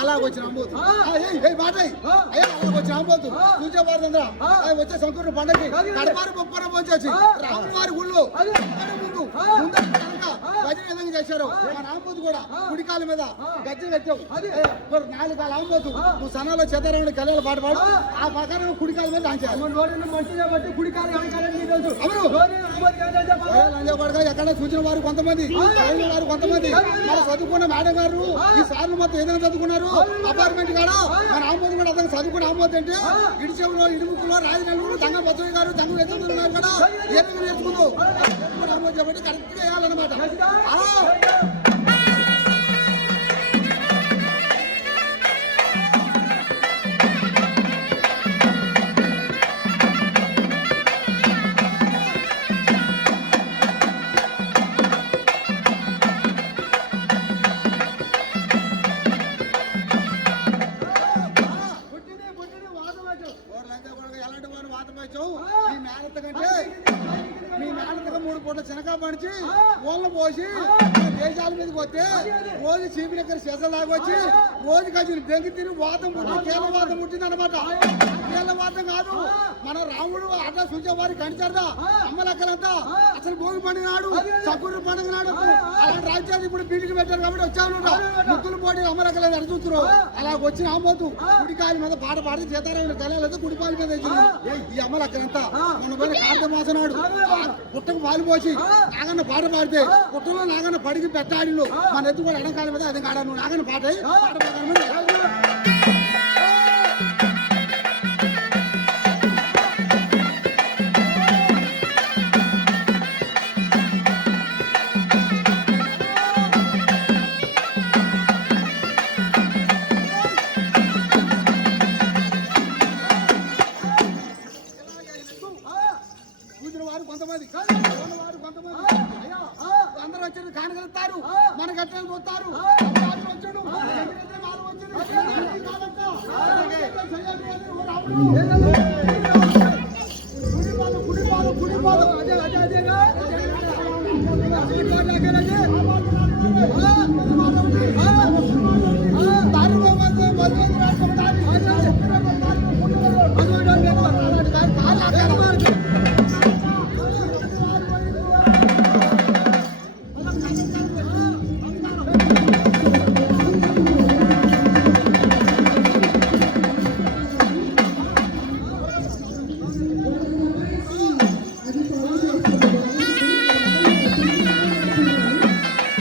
అలా వచ్చిన అమ్మోతు మాటయ్య అయ్యా అలా వచ్చిన అమ్మోతు పూజా వారంద్ర వచ్చే సంకూర్ణ పండగకి కడపారు ముప్పర వచ్చేసి రామువారి గుళ్ళు ముందు భజన విధంగా చేశారు మన ఆంబోతు కూడా కుడికాల మీద గజ్జలు కట్టావు 4 కాల ఆంబోతు నువ్వు సనాలో చేతారావుని కళ్యాణ పాట పాడు ఆ ప్రకారం కుడికాల మీద మంచి కుడికాలు ఎక్కడ సూచన వారు కొంతమంది వారు కొంతమంది చదువుకున్న మేడం గారు ఈ సార్లు మొత్తం ఏదైనా చదువుకున్నారు అపార్ట్మెంట్ కాడ మన ఆంబోతు కూడా అతను చదువుకున్న ఆంబోతు అంటే ఇడిచెవులో ఇడుముకులో రాజనల్లు దంగ బతులు గారు దంగ ఎదుగుతున్నారు కదా ఏమి నేర్చుకున్నావు ఆంబోతు కాబట్టి కరెక్ట్ గా వేయాలన్నమాట మీ మేనతగా 3 పూట్ల శనగా పంచి ఓళ్ళ పోసి దేశాల మీదకి వస్తే రోజు చీపి దగ్గర శేషం లాగొచ్చి రోజు కజిని బెంకి తిరిగి వాతం పుట్టి కేరళ వాతం పుట్టింది అనమాట. కేరళ వాతం కాదు మన రాముడు అట్లా సూచే వారి కనిచారదా అమ్మలక్కలంతా అసలు భోగి పండుగ నాడు సకూరు పండుగ నాడు అలాంటి రాజ్యాలు ఇప్పుడు బీటికి పెట్టారు కాబట్టి వచ్చాను ముద్దులు పోటీ అమ్మలక్కలేదు అని చూస్తున్నారు. అలా వచ్చిన ఆంబోతు కుడికాయల మీద పాట పాడితే చేతారావుని కలలేదు కుడిపాయల మీద ఈ అమ్మలక్కలంతా మన పోయిన కార్తీక మాసం నాడు పుట్టకు పాలు పోసి నాగన్న పాట పాడితే పుట్టలో నాగన్న పడికి పెట్టాడిలో మన ఎత్తు కూడా ఎడంకాల మీద అది కాడాను నాగన్న పాట అందరూ వచ్చి కానగలుగుతారు మన గట్టలు చూస్తారు వచ్చాడు